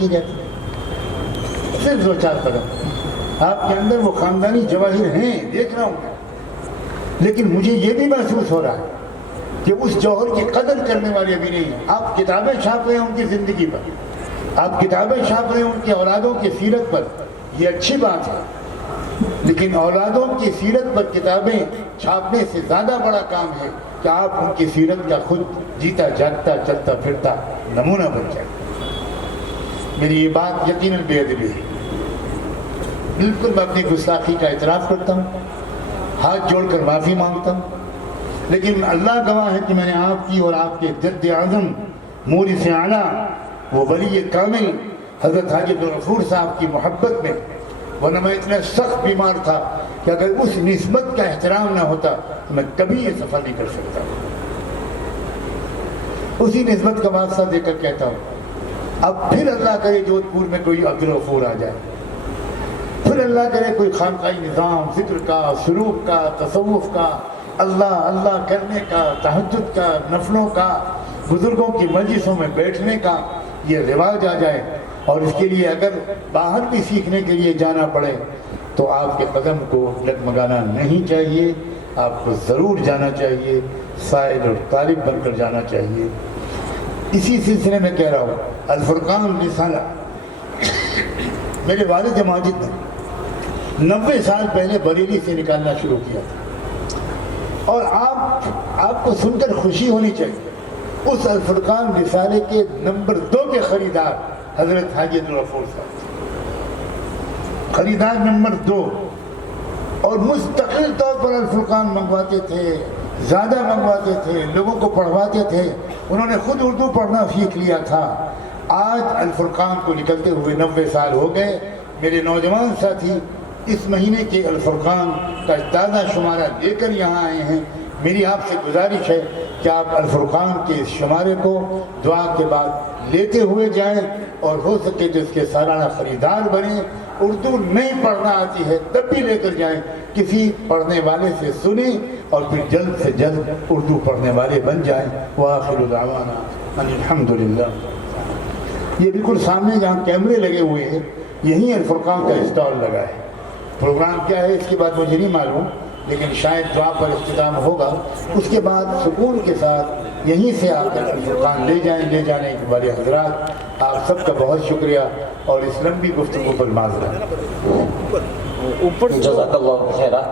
کی جاتی ہے صرف دو چار قدم آپ کے اندر وہ خاندانی جواہر ہیں دیکھ رہا ہوں، لیکن مجھے یہ بھی محسوس ہو رہا ہے کہ اس جوہر کی قدر کرنے والے ابھی نہیں ہیں۔ آپ کتابیں چھاپ رہے ہیں ان کی زندگی پر، آپ کتابیں چھاپ رہے ہیں ان کی اولادوں کی سیرت پر، یہ اچھی بات ہے، لیکن اولادوں کی سیرت پر کتابیں چھاپنے سے زیادہ بڑا کام ہے کہ آپ ان کی سیرت کا خود جیتا جاگتا چلتا پھرتا نمونہ بن جائے۔ میری یہ بات یقیناً بے ادبی ہے، بالکل میں اپنی گستاخی کا اعتراف کرتا ہوں، ہاتھ جوڑ کر معافی مانگتا ہوں، لیکن اللہ گواہ ہے کہ میں نے آپ کی اور آپ کے جد اعظم مورث اعلیٰ وہ ولی کامل حضرت حاجی عبدالغفور صاحب کی محبت میں، ورنہ میں اتنا سخت بیمار تھا کہ اگر اس نسبت کا احترام نہ ہوتا تو میں کبھی یہ سفر نہیں کر سکتا۔ اسی نسبت کا واسطہ دے کر کہتا ہوں، اب پھر اللہ کرے جودھ پور میں کوئی عبدالغفور آ جائے، پھر اللہ کرے کوئی خانقاہی نظام ذکر کا، سلوک کا، تصوف کا، اللہ اللہ کرنے کا، تہجد کا، نفلوں کا، بزرگوں کی مجلسوں میں بیٹھنے کا یہ رواج آ جائے، اور اس کے لیے اگر باہر بھی سیکھنے کے لیے جانا پڑے تو آپ کے قدم کو ڈگمگانا نہیں چاہیے، آپ کو ضرور جانا چاہیے، سائل اور طالب بن کر جانا چاہیے۔ اسی سلسلے میں کہہ رہا ہوں، الفرقان رسالہ میرے والد ماجد نے 90 سال پہلے بریلی سے نکالنا شروع کیا تھا، اور آپ کو سن کر خوشی ہونی چاہیے، اس الفرقان رسالے کے نمبر 2 کے خریدار حضرت حاجی عبدالغفور صاحب، خریدار نمبر 2، اور مستقل طور پر الفرقان منگواتے تھے، زیادہ منگواتے تھے، لوگوں کو پڑھواتے تھے، انہوں نے خود اردو پڑھنا سیکھ لیا تھا۔ آج الفرقان کو نکلتے ہوئے 90 سال ہو گئے۔ میرے نوجوان ساتھی اس مہینے کے الفرقان کا تازہ شمارہ لے کر یہاں آئے ہیں۔ میری آپ سے گزارش ہے کہ آپ الفرقان کے اس شمارے کو دعا کے بعد لیتے ہوئے جائیں، اور ہو سکے تو اس کے سالانہ خریدار بنیں۔ اردو نہیں پڑھنا آتی ہے تب بھی لے کر جائیں، کسی پڑھنے والے سے سنیں اور پھر جلد سے جلد اردو پڑھنے والے بن جائیں۔ وآخر دعوانا ان الحمدللہ۔ یہ بالکل سامنے جہاں کیمرے لگے ہوئے ہیں یہیں الفرقان کا اسٹال لگا ہے۔ پروگرام کیا ہے اس کے بعد مجھے نہیں معلوم، لیکن شاید دعا پر اختتام ہوگا، اس کے بعد سکون کے ساتھ یہیں سے آ کر الفرقان لے جائیں۔ لے جانے والے حضرات آپ سب کا بہت شکریہ، اور اس لمبی گفتگو پر معذرت۔ جزاک اللہ خیرہ۔